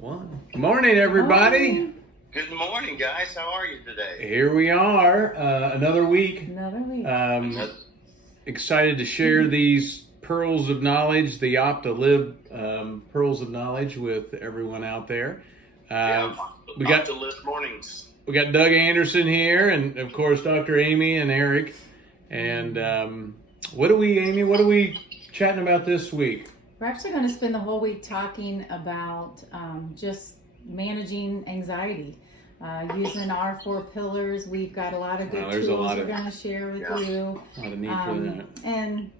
One. Good morning, everybody. Good morning, guys. How are you today? Here we are, another week. Excited to share these pearls of knowledge, the OPT2LIV pearls of knowledge with everyone out there. We got OPT2LIV mornings. We got Doug Anderson here, and of course Dr. Amy and Eric. And what are we chatting about this week? We're actually going to spend the whole week talking about just managing anxiety. Using our 4 pillars, we've got a lot of good tools we're going to share with you. A lot of need for that. And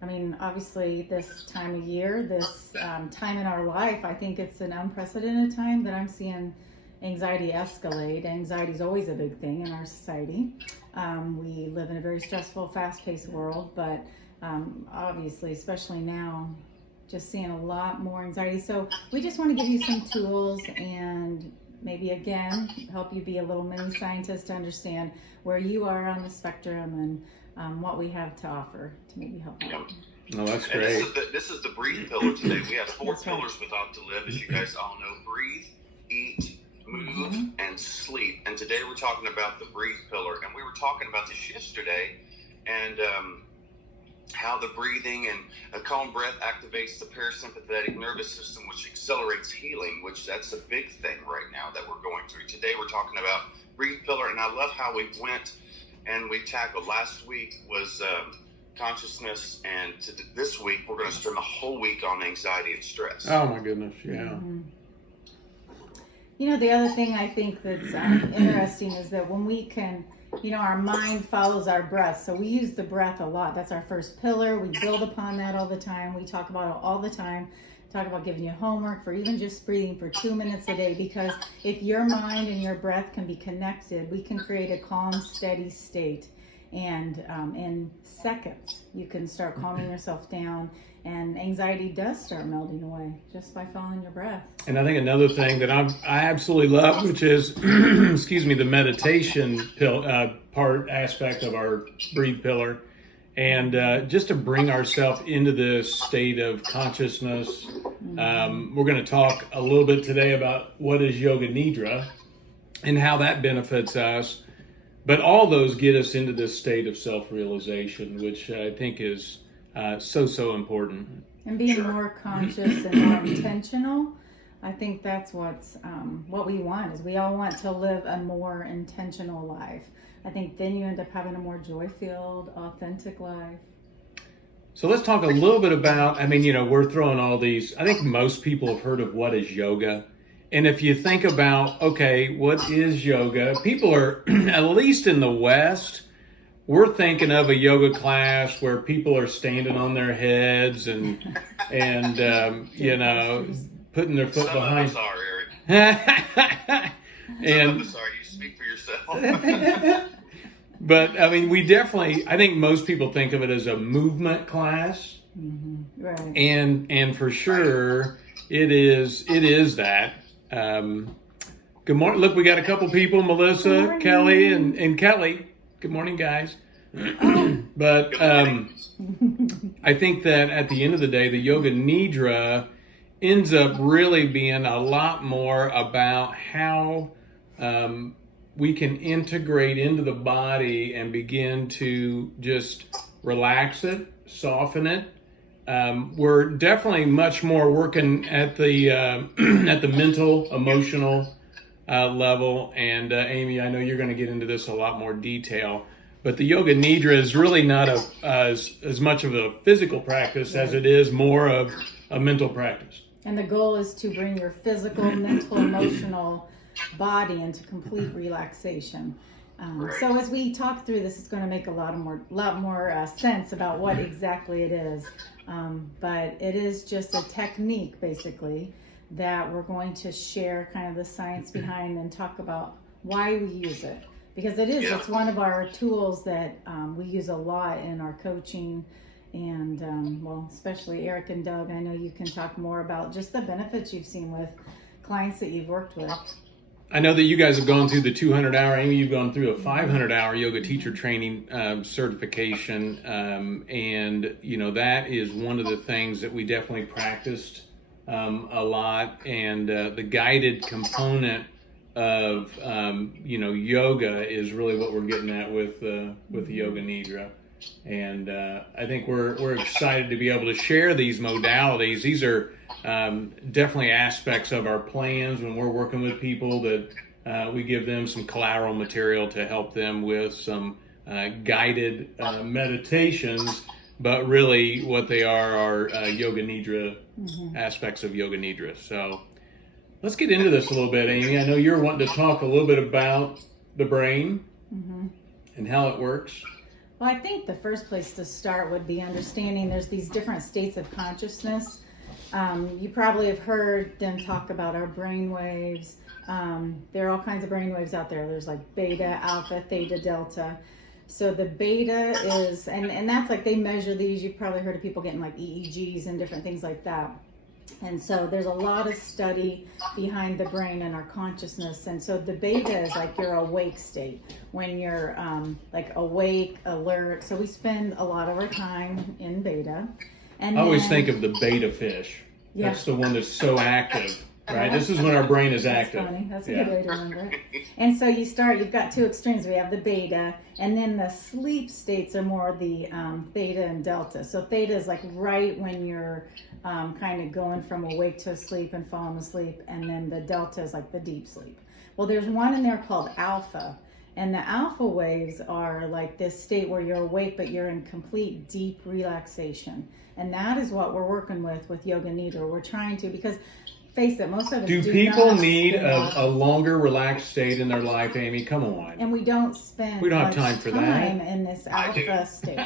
I mean, obviously this time of year, this time in our life, I think it's an unprecedented time that I'm seeing anxiety escalate. Anxiety is always a big thing in our society. We live in a very stressful, fast-paced world, but obviously, especially now, just seeing a lot more anxiety. So we just want to give you some tools and maybe again help you be a little mini scientist to understand where you are on the spectrum and what we have to offer to maybe help you. Oh, that's great. This is the breathe pillar today. We have 4 pillars with OPT2LIV, as you guys all know: breathe, eat, move, and sleep. And today we're talking about the breathe pillar. And we were talking about this yesterday, and how the breathing and a calm breath activates the parasympathetic nervous system, which accelerates healing, which that's a big thing right now that we're going through. Today we're talking about breathe pillar, and I love how we went and we tackled. Last week was consciousness, and this week we're going to spend the whole week on anxiety and stress. Oh my goodness, yeah. Mm-hmm. You know, the other thing I think that's interesting is that when we can, you know, our mind follows our breath. So we use the breath a lot. That's our first pillar. We build upon that all the time. We talk about it all the time. Talk about giving you homework for even just breathing for 2 minutes a day, because if your mind and your breath can be connected, we can create a calm, steady state. And in seconds, you can start calming yourself down, and anxiety does start melting away just by following your breath. And I think another thing that I absolutely love, which is, excuse me, the meditation aspect of our breathe pillar, and just to bring ourselves into this state of consciousness. We're going to talk a little bit today about what is Yoga Nidra and how that benefits us. But all those get us into this state of self-realization, which I think is so important. And being more conscious and more intentional, I think that's what we want. Is we all want to live a more intentional life. I think then you end up having a more joy-filled, authentic life. So let's talk a little bit about, I mean, you know, we're throwing all these, I think most people have heard of what is yoga. And if you think about, okay, what is yoga? People are, at least in the West, we're thinking of a yoga class where people are standing on their heads and you know, putting their foot behind. Some of us are, Eric. And some of us are. You speak for yourself. But I mean, I think most people think of it as a movement class. Mm-hmm. Right. And for sure, it is that. Good morning. Look, we got a couple people, Melissa, Kelly, and Kelly. Good morning, guys. But I think that at the end of the day, the Yoga Nidra ends up really being a lot more about how we can integrate into the body and begin to just relax it, soften it. We're definitely much more working at the at the mental, emotional level. And Amy, I know you're going to get into this a lot more detail. But the Yoga Nidra is really not as much of a physical practice as it is more of a mental practice. And the goal is to bring your physical, mental, emotional body into complete relaxation. So as we talk through this, it's going to make a lot more sense about what exactly it is. But it is just a technique, basically, that we're going to share kind of the science behind and talk about why we use it. Because it's one of our tools that we use a lot in our coaching. And, well, especially Eric and Doug, I know you can talk more about just the benefits you've seen with clients that you've worked with. I know that you guys have gone through the 200-hour, Amy, you've gone through a 500-hour yoga teacher training certification. And, you know, that is one of the things that we definitely practiced a lot, and the guided component of yoga is really what we're getting at with the Yoga Nidra. And I think we're excited to be able to share these modalities. These are definitely aspects of our plans when we're working with people, that we give them some collateral material to help them with some guided meditations. But really what they are Yoga Nidra, aspects of Yoga Nidra. So let's get into this a little bit, Amy. I know you're wanting to talk a little bit about the brain and how it works. Well, I think the first place to start would be understanding there's these different states of consciousness. You probably have heard them talk about our brain waves. There are all kinds of brain waves out there. There's like beta, alpha, theta, delta. So the beta is, and that's like they measure these. You've probably heard of people getting like EEGs and different things like that. And so there's a lot of study behind the brain and our consciousness. And so the beta is like your awake state, when you're like awake, alert. So we spend a lot of our time in beta. And I always think of the beta fish. Yeah. That's the one that's so active, right? This is when our brain is active. That's funny. That's a good way to remember it. And so you've got two extremes. We have the beta, and then the sleep states are more the theta and delta. So theta is like right when you're kind of going from awake to asleep and falling asleep, and then the delta is like the deep sleep. Well, there's one in there called alpha, and the alpha waves are like this state where you're awake, but you're in complete deep relaxation. And that is what we're working with Yoga Nidra. We're trying to, because face it, most of us do people need a longer relaxed state in their life, Amy? Come on. And we don't spend We don't have much time for that. in this alpha state.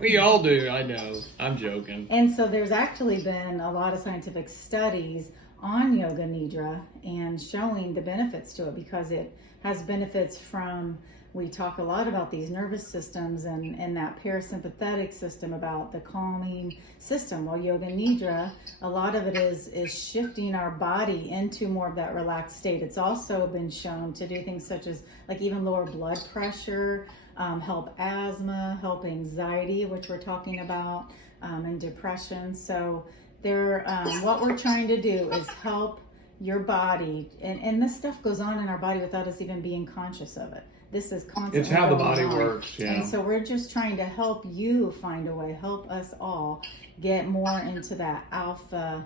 We all do, I know. I'm joking. And so there's actually been a lot of scientific studies on Yoga Nidra and showing the benefits to it, because it has benefits from, we talk a lot about these nervous systems and that parasympathetic system, about the calming system. Well, Yoga Nidra, a lot of it is shifting our body into more of that relaxed state. It's also been shown to do things such as like even lower blood pressure, help asthma, help anxiety, which we're talking about, and depression. So what we're trying to do is help your body, and this stuff goes on in our body without us even being conscious of it. This is constantly. It's how the body going on. works, yeah. And so we're just trying to help you find a way, help us all get more into that alpha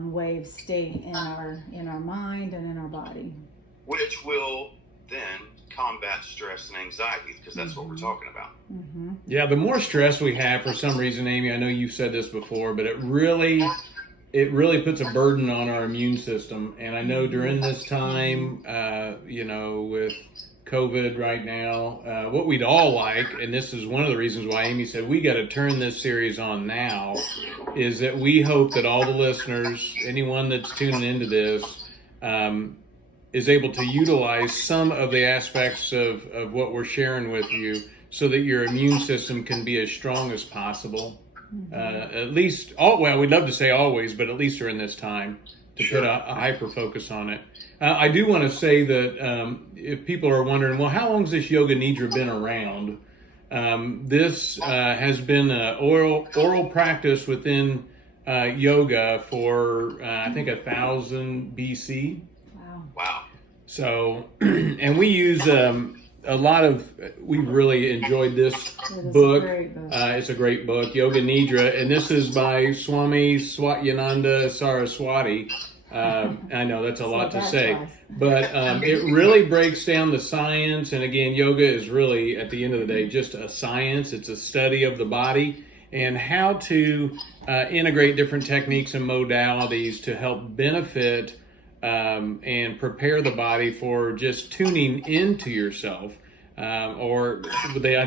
wave state in our mind and in our body. Which will then combat stress and anxiety, because that's what we're talking about. Yeah, the more stress we have, for some reason, Amy, I know you've said this before, but it really puts a burden on our immune system. And I know during this time, with COVID right now, what we'd all like, and this is one of the reasons why Amy said we got to turn this series on now, is that we hope that all the listeners, anyone that's tuning into this, is able to utilize some of the aspects of what we're sharing with you, so that your immune system can be as strong as possible. At least, we'd love to say always, but at least during this time, to put a hyper focus on it. I do want to say that if people are wondering, well, how long has this Yoga Nidra been around? This has been an oral practice within yoga for, I think, 1000 BC. Wow. So, and we use we've really enjoyed this book. It's a great book, Yoga Nidra, and this is by Swami Swatyananda Saraswati. I know that's a lot to say, but it really breaks down the science. And again, yoga is really, at the end of the day, just a science. It's a study of the body and how to integrate different techniques and modalities to help benefit and prepare the body for just tuning into yourself. I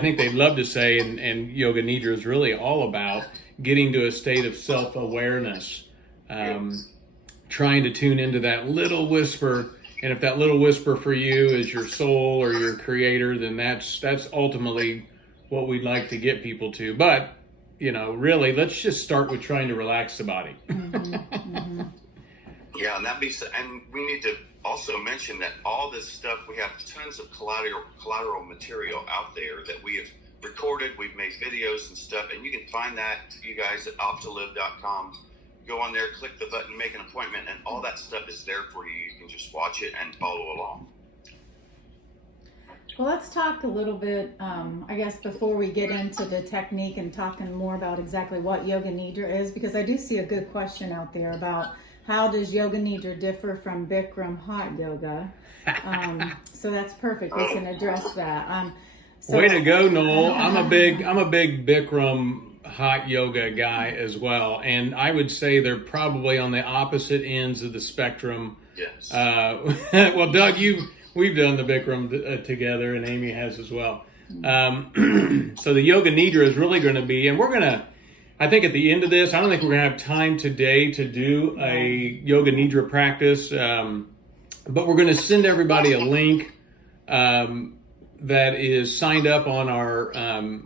think they'd love to say, and Yoga Nidra is really all about getting to a state of self-awareness, trying to tune into that little whisper. And if that little whisper for you is your soul or your creator, then that's ultimately what we'd like to get people to. But, really, let's just start with trying to relax the body. Yeah, and we need to also mention that all this stuff, we have tons of collateral material out there that we have recorded. We've made videos and stuff, and you can find that, you guys, at OPT2LIV.com. go on there, click the button, make an appointment, and all that stuff is there for you. You can just watch it and follow along. Well, let's talk a little bit, I guess, before we get into the technique and talking more about exactly what Yoga Nidra is, because I do see a good question out there about how does Yoga Nidra differ from Bikram hot yoga? So that's perfect. We can address that. Way to go, Noel. I'm a big Bikram hot yoga guy as well, and I would say they're probably on the opposite ends of the spectrum. Yes. Well, Doug, we've done the Bikram together, and Amy has as well. So the Yoga Nidra is really going to be, and we're going to, I think at the end of this, I don't think we're going to have time today to do a Yoga Nidra practice, but we're going to send everybody a link that is signed up on our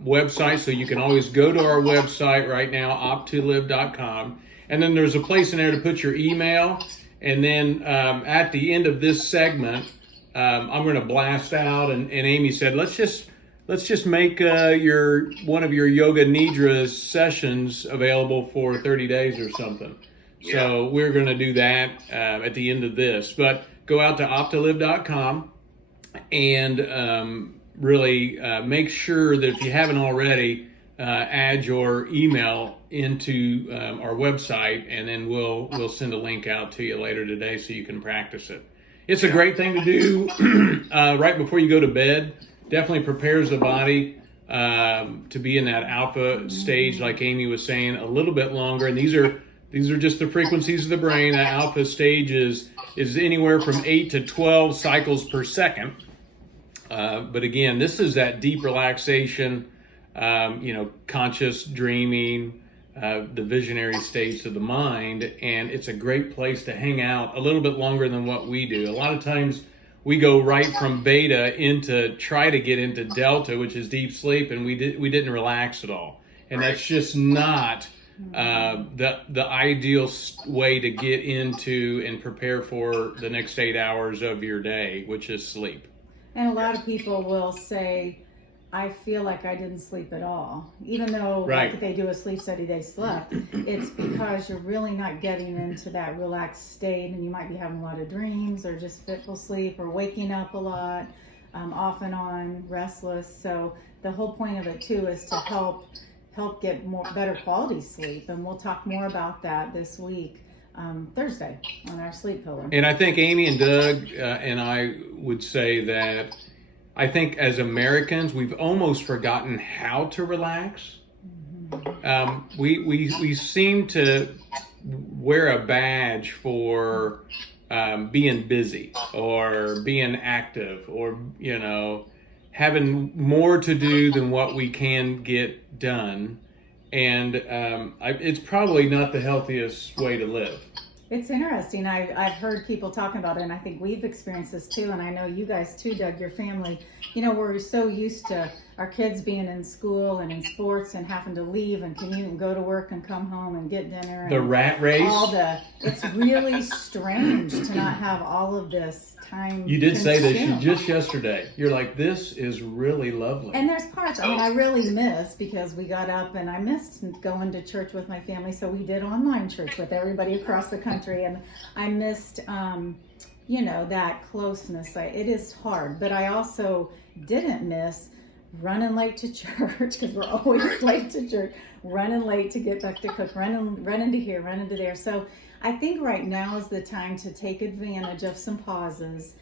website, so you can always go to our website right now, OPT2LIV.com, and then there's a place in there to put your email, and then at the end of this segment, I'm going to blast out, and Amy said, let's just make one of your Yoga Nidra sessions available for 30 days or something. Yeah. So we're going to do that at the end of this. But go out to OPT2LIV.com and really make sure that if you haven't already, add your email into our website, and then we'll send a link out to you later today so you can practice it. It's a great thing to do right before you go to bed. Definitely prepares the body to be in that alpha stage, like Amy was saying, a little bit longer. And these are just the frequencies of the brain. That alpha stage is anywhere from 8 to 12 cycles per second. But again, this is that deep relaxation, conscious dreaming, the visionary states of the mind, and it's a great place to hang out a little bit longer than what we do. A lot of times we go right from beta try to get into delta, which is deep sleep, and we didn't relax at all. And that's just not the ideal way to get into and prepare for the next 8 hours of your day, which is sleep. And a lot of people will say, I feel like I didn't sleep at all. Even though like they do a sleep study, they slept. It's because you're really not getting into that relaxed state, and you might be having a lot of dreams or just fitful sleep or waking up a lot, off and on, restless. So the whole point of it too is to help get better quality sleep. And we'll talk more about that this week, Thursday, on our sleep pillar. And I think Amy and Doug and I would say that I think as Americans, we've almost forgotten how to relax. We seem to wear a badge for being busy or being active, or having more to do than what we can get done. And it's probably not the healthiest way to live. It's interesting. I've heard people talking about it, and I think we've experienced this too, and I know you guys too, Doug, your family. We're so used to our kids being in school and in sports and having to leave and commute and go to work and come home and get dinner. The rat race. It's really strange to not have all of this time. You did say this just yesterday. You're like, this is really lovely. And there's parts, I really miss, because we got up and I missed going to church with my family. So we did online church with everybody across the country. And I missed, that closeness. It is hard. But I also didn't miss running late to church, because we're always late to church, running late to get back to cook, running to here, running to there. So I think right now is the time to take advantage of some pauses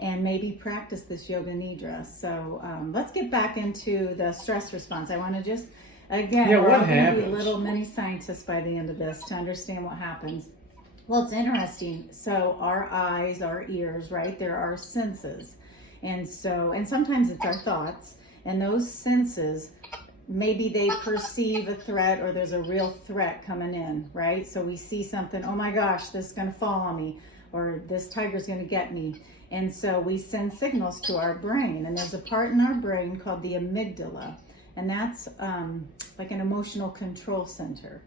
and maybe practice this Yoga Nidra. So let's get back into the stress response. I want to just, again, we're all going to be little mini scientists by the end of this to understand what happens. Well, it's interesting. So our eyes, our ears, right? There are senses. And sometimes it's our thoughts. And those senses, maybe they perceive a threat, or there's a real threat coming in, right? So we see something, oh my gosh, this is going to fall on me, or this tiger's going to get me. And so we send signals to our brain. And there's a part in our brain called the amygdala. And that's like an emotional control center.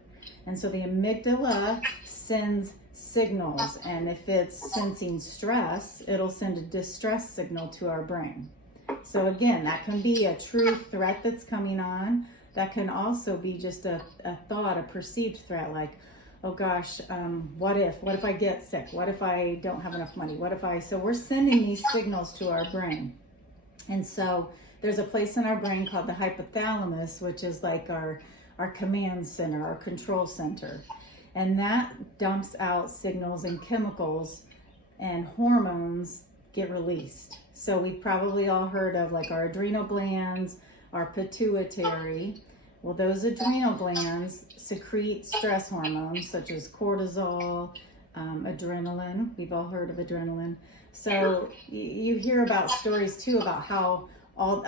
And so the amygdala sends signals. And if it's sensing stress, it'll send a distress signal to our brain. So again, that can be a true threat that's coming on. That can also be just a thought, a perceived threat, like, oh gosh, what if I get sick? What if I don't have enough money? So we're sending these signals to our brain. And so there's a place in our brain called the hypothalamus, which is like our command center, our control center. And that dumps out signals and chemicals, and hormones get released. So we've probably all heard of like our adrenal glands, our pituitary. Well, those adrenal glands secrete stress hormones such as cortisol, adrenaline. We've all heard of adrenaline. So you hear about stories too about how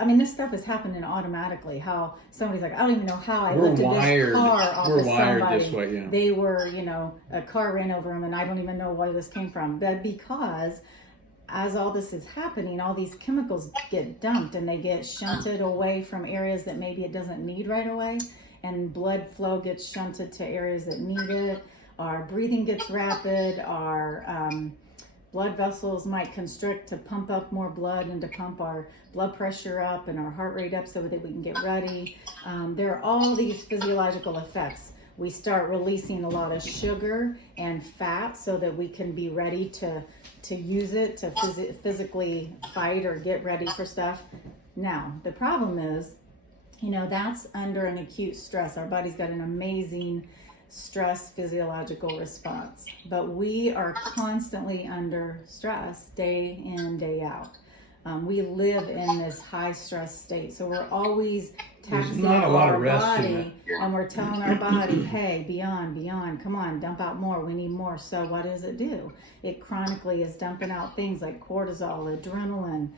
this stuff is happening automatically. How somebody's like, I don't even know how I lifted this car off of somebody. We're wired this way, yeah. They were, a car ran over them, and I don't even know where this came from. But because as all this is happening, all these chemicals get dumped and they get shunted away from areas that maybe it doesn't need right away, and blood flow gets shunted to areas that need it. Our breathing gets rapid. Our blood vessels might constrict to pump up more blood and to pump our blood pressure up and our heart rate up so that we can get ready. There are all these physiological effects. We start releasing a lot of sugar and fat so that we can be ready to use it to physically fight or get ready for stuff. Now, the problem is, that's under an acute stress. Our body's got an amazing stress physiological response, but we are constantly under stress day in, day out. We live in this high stress state, so we're always taxing our body, and we're telling our body, hey, beyond, come on, dump out more, we need more. So what does it do? It chronically is dumping out things like cortisol, adrenaline.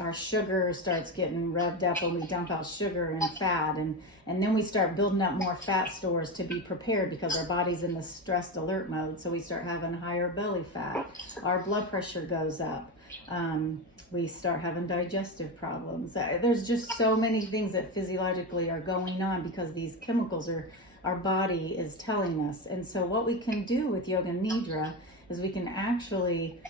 Our sugar starts getting revved up when we dump out sugar and fat, and then we start building up more fat stores to be prepared because our body's in the stressed alert mode. So we start having higher belly fat. Our blood pressure goes up. We start having digestive problems. There's just so many things that physiologically are going on because these chemicals our body is telling us. And so what we can do with Yoga Nidra is we can actually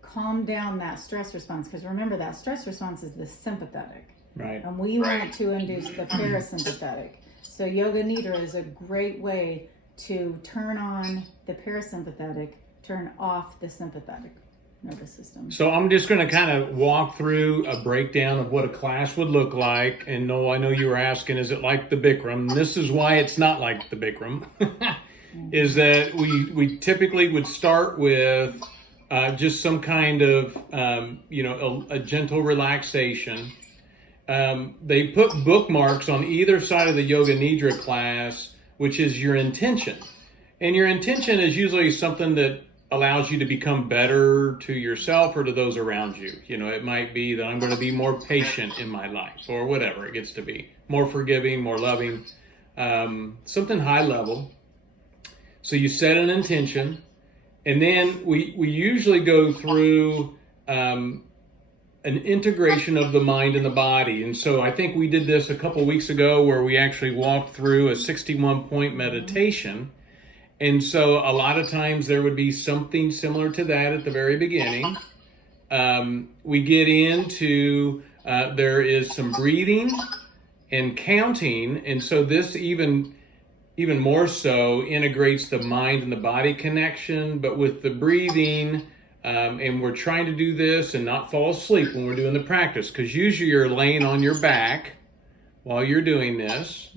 calm down that stress response, because remember that stress response is the sympathetic, right? And we want to induce the parasympathetic. So Yoga Nidra is a great way to turn on the parasympathetic, turn off the sympathetic nervous system. So I'm just going to kind of walk through a breakdown of what a class would look like. And no, I know you were asking, is it like the Bikram? This is why it's not like the Bikram. Is that we typically would start with just some kind of, a gentle relaxation. They put bookmarks on either side of the Yoga Nidra class, which is your intention. And your intention is usually something that allows you to become better to yourself or to those around you. It might be that I'm going to be more patient in my life, or whatever it gets to be. More forgiving, more loving, something high level. So you set an intention. And then we usually go through an integration of the mind and the body. And so I think we did this a couple weeks ago where we actually walked through a 61-point meditation. And so a lot of times there would be something similar to that at the very beginning. We get into, there is some breathing and counting. And so this even more so integrates the mind and the body connection, but with the breathing, and we're trying to do this and not fall asleep when we're doing the practice, because usually you're laying on your back while you're doing this.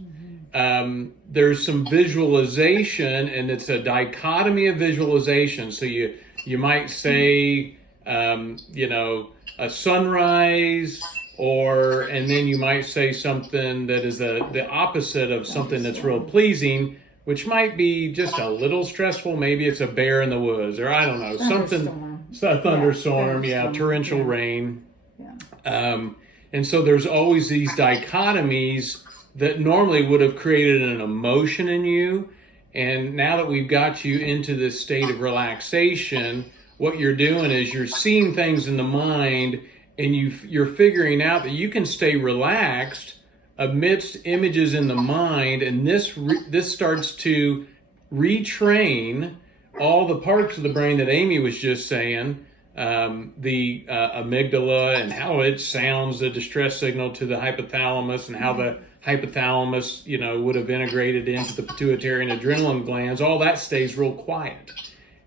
There's some visualization, and it's a dichotomy of visualization. So you might say, a sunrise, and then you might say something that is the opposite of something that's real pleasing, which might be just a little stressful. Maybe it's a bear in the woods, or I don't know, a thunderstorm, torrential rain. Yeah. And so there's always these dichotomies that normally would have created an emotion in you. And now that we've got you into this state of relaxation, what you're doing is you're seeing things in the mind, and you're figuring out that you can stay relaxed amidst images in the mind, and this starts to retrain all the parts of the brain that Amy was just saying, the amygdala, and how it sounds the distress signal to the hypothalamus, and how the hypothalamus, would have integrated into the pituitary and adrenaline glands. All that stays real quiet.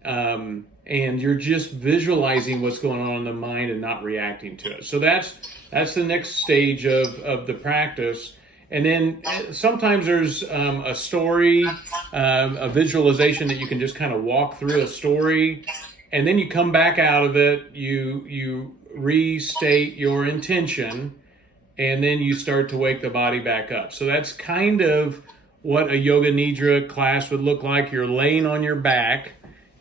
And you're just visualizing what's going on in the mind and not reacting to it. So that's the next stage of the practice. And then sometimes there's a story, a visualization that you can just kind of walk through a story, and then you come back out of it, you restate your intention, and then you start to wake the body back up. So that's kind of what a Yoga Nidra class would look like. You're laying on your back.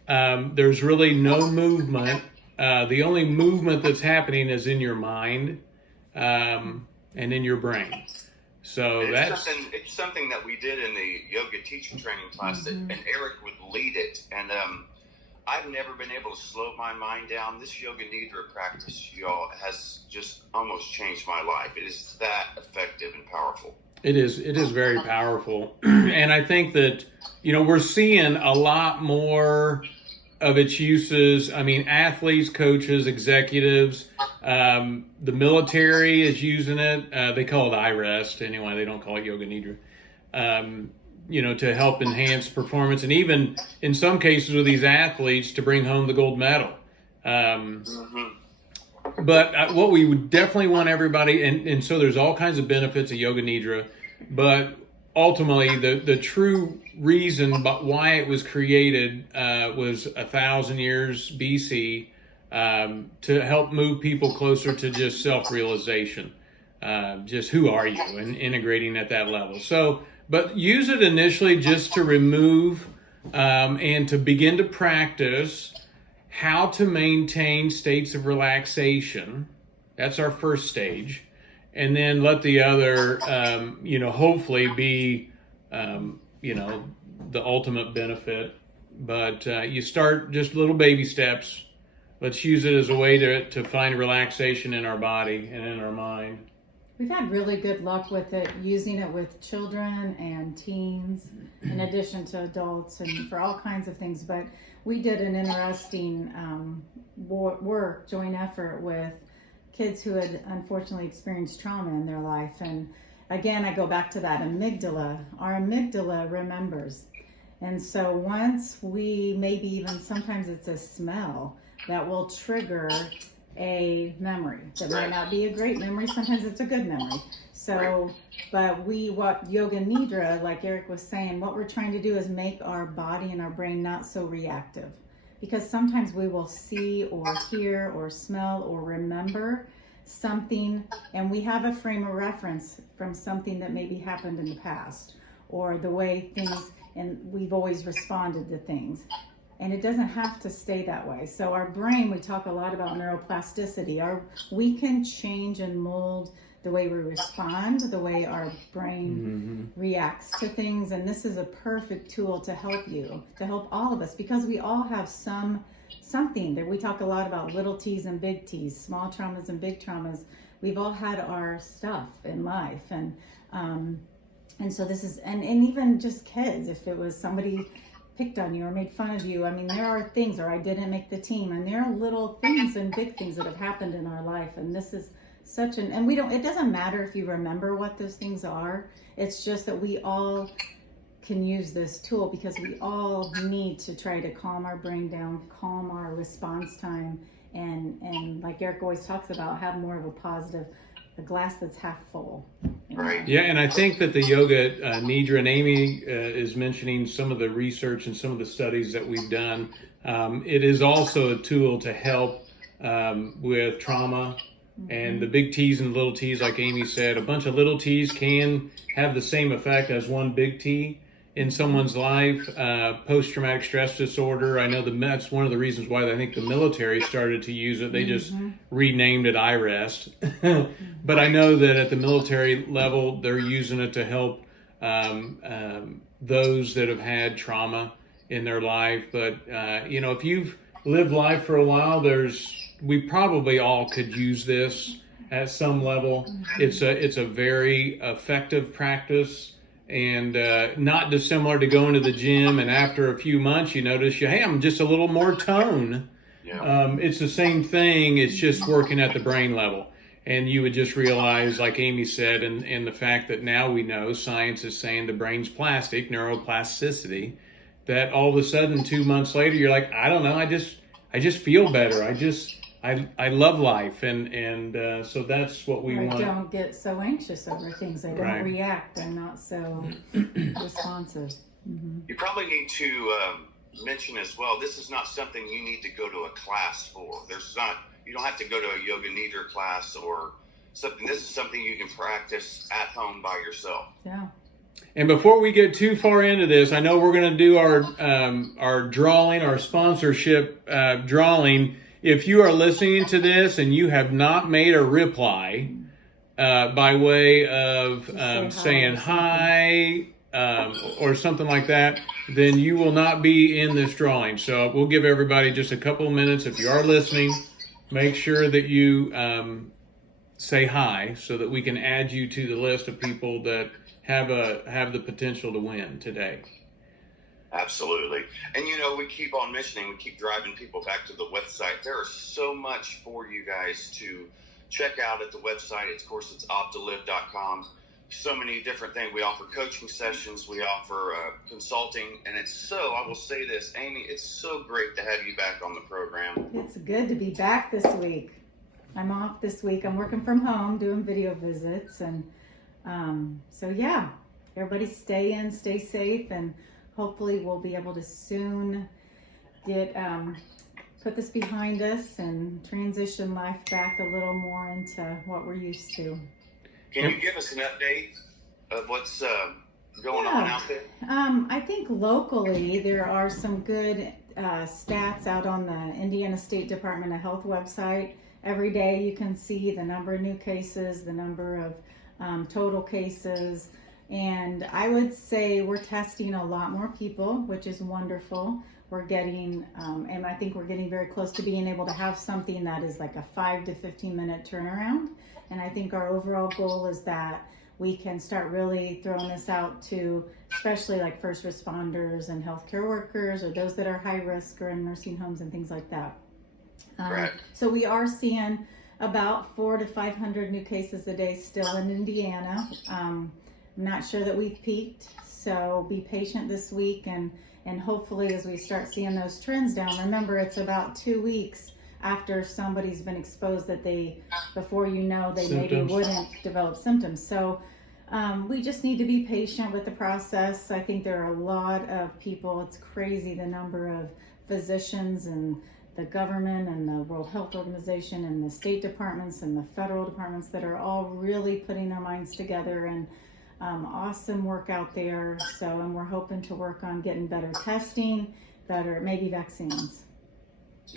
There's really no movement. The only movement that's happening is in your mind and in your brain. So it's something that we did in the yoga teacher training class, and Eric would lead it. And I've never been able to slow my mind down. This Yoga Nidra practice, y'all, has just almost changed my life. It is that effective and powerful. It is very powerful. And I think that, we're seeing a lot more of its uses. I mean, athletes, coaches, executives, the military is using it. They call it iRest anyway. They don't call it Yoga Nidra. To help enhance performance, and even in some cases with these athletes to bring home the gold medal. But what we would definitely want everybody, and so there's all kinds of benefits of Yoga Nidra, but ultimately the true reason why it was created was 1,000 years BC, to help move people closer to just self-realization, just who are you, and integrating at that level. So, but use it initially just to remove and to begin to practice how to maintain states of relaxation. That's our first stage. And then let the other, hopefully be, the ultimate benefit. But you start just little baby steps. Let's use it as a way to find relaxation in our body and in our mind. We've had really good luck with it, using it with children and teens, in addition to adults, and for all kinds of things. But we did an interesting joint effort with kids who had unfortunately experienced trauma in their life. And again, I go back to that amygdala. Our amygdala remembers. And so once maybe even sometimes it's a smell that will trigger a memory that might not be a great memory. Sometimes it's a good memory. So, but what Yoga Nidra, like Eric was saying, what we're trying to do is make our body and our brain not so reactive. Because sometimes we will see or hear or smell or remember something, and we have a frame of reference from something that maybe happened in the past, or the way things, and we've always responded to things. And it doesn't have to stay that way. So our brain, we talk a lot about neuroplasticity. We can change and mold the way we respond, the way our brain reacts to things. And this is a perfect tool to help you, to help all of us, because we all have something that we talk a lot about, little T's and big T's, small traumas and big traumas. We've all had our stuff in life. And so this is, and even just kids, if it was somebody picked on you or made fun of you. I mean, there are things, or I didn't make the team, and there are little things and big things that have happened in our life. And this is and it doesn't matter if you remember what those things are. It's just that we all can use this tool, because we all need to try to calm our brain down, calm our response time, and like Eric always talks about, have more of a glass that's half full. Right. Yeah, and I think that the Yoga Nidra, and Amy is mentioning some of the research and some of the studies that we've done. It is also a tool to help with trauma, and the big T's and little T's, like Amy said. A bunch of little T's can have the same effect as one big T in someone's life. Post-traumatic stress disorder, I know that's one of the reasons why I think the military started to use it. They just renamed it iRest. But I know that at the military level, they're using it to help those that have had trauma in their life. But, if you've lived life for a while, we probably all could use this at some level. It's a very effective practice. And not dissimilar to going to the gym, and after a few months you notice, hey, I'm just a little more toned. Yeah. It's the same thing. It's just working at the brain level. And you would just realize, like Amy said, and the fact that now we know science is saying the brain's plastic, neuroplasticity, that all of a sudden 2 months later you're like, I don't know, I just feel better. I love life, and so that's what we want. I don't get so anxious over things. I don't react. I'm not so responsive. Mm-hmm. You probably need to mention as well, this is not something you need to go to a class for. You don't have to go to a Yoga Nidra class or something. This is something you can practice at home by yourself. Yeah. And before we get too far into this, I know we're going to do our drawing, our sponsorship drawing. If you are listening to this and you have not made a reply by way of saying hi or something like that, then you will not be in this drawing. So we'll give everybody just a couple of minutes. If you are listening, make sure that you say hi so that we can add you to the list of people that have the potential to win today. Absolutely. And we keep on mentioning, we keep driving people back to the website. There is so much for you guys to check out at the website. Of course, it's OPT2LIV.com. So many different things. We offer coaching sessions, we offer consulting, and I will say this, Amy, it's so great to have you back on the program. It's good to be back this week. I'm off this week. I'm working from home, doing video visits, and so yeah, everybody stay in, stay safe, and hopefully we'll be able to soon get put this behind us and transition life back a little more into what we're used to. Can you give us an update of what's going on out there? I think locally there are some good stats out on the Indiana State Department of Health website. Every day you can see the number of new cases, the number of total cases, and I would say we're testing a lot more people, which is wonderful. We're getting, and I think we're getting very close to being able to have something that is like a 5 to 15 minute turnaround. And I think our overall goal is that we can start really throwing this out to especially like first responders and healthcare workers or those that are high risk or in nursing homes and things like that. Right. So we are seeing about 400 to 500 new cases a day still in Indiana. I'm not sure that we've peaked, so be patient this week and hopefully as we start seeing those trends down, remember it's about 2 weeks after somebody's been exposed that before they symptoms. Maybe wouldn't develop symptoms. So we just need to be patient with the process. I think there are a lot of people, it's crazy the number of physicians and the government and the World Health Organization and the state departments and the federal departments that are all really putting their minds together and awesome work out there. And we're hoping to work on getting better testing, better maybe vaccines.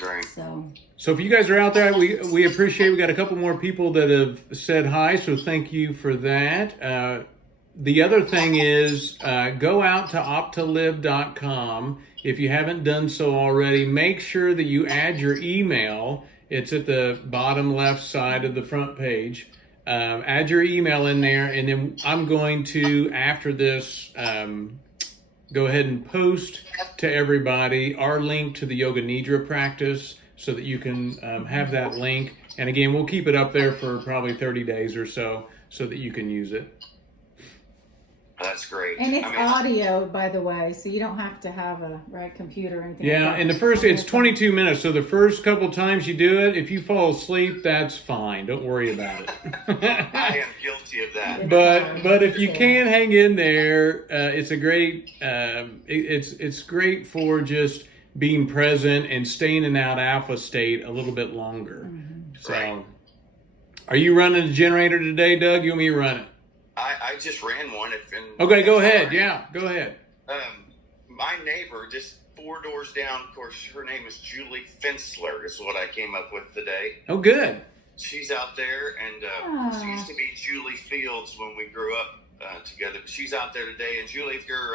Right. So if you guys are out there, we appreciate. We got a couple more people that have said hi, so thank you for that. The other thing is go out to OPT2LIV.com. If you haven't done so already, make sure that you add your email. It's at the bottom left side of the front page. Add your email in there, and then I'm going to, after this, go ahead and post to everybody our link to the Yoga Nidra practice so that you can have that link. And again, we'll keep it up there for probably 30 days or so that you can use it. That's great. And it's audio, by the way, so you don't have to have a computer or anything. Yeah, and it's 22 minutes. So the first couple times you do it, if you fall asleep, that's fine. Don't worry about it. I am guilty of that. But if you can hang in there, it's a great. It's great for just being present and staying in that alpha state a little bit longer. Mm-hmm. So, right. Are you running a generator today, Doug? You want me to run it? I just ran one. Okay, go ahead. Yeah, go ahead. My neighbor, just 4 doors down, of course, her name is Julie Fensler, is what I came up with today. Oh, good. She's out there, and she used to be Julie Fields when we grew up together. But she's out there today. And Julie, if you're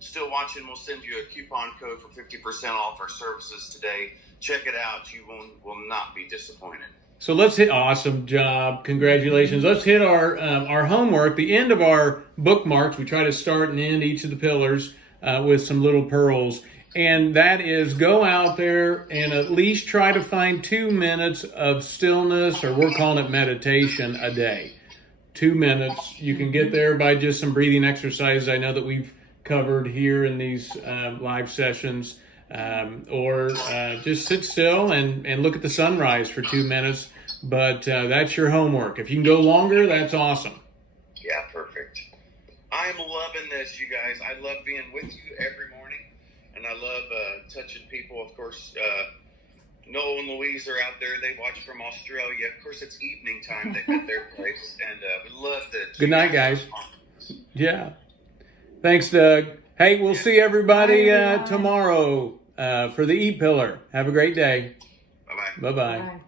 still watching, we'll send you a coupon code for 50% off our services today. Check it out. You will not be disappointed. So let's hit, awesome job. Congratulations. Let's hit our homework, the end of our bookmarks. We try to start and end each of the pillars with some little pearls. And that is go out there and at least try to find 2 minutes of stillness, or we're calling it meditation, a day. 2 minutes. You can get there by just some breathing exercises I know that we've covered here in these live sessions. Or just sit still and look at the sunrise for 2 minutes. But that's your homework. If you can go longer, that's awesome. Yeah, perfect. I'm loving this, you guys. I love being with you every morning. And I love touching people. Of course, Noel and Louise are out there. They watch from Australia. Of course, it's evening time at their place. And we love the... Good night, guys. Yeah. Thanks, Doug. Hey, we'll see everybody tomorrow for the E Pillar. Have a great day. Bye-bye. Bye-bye. Bye.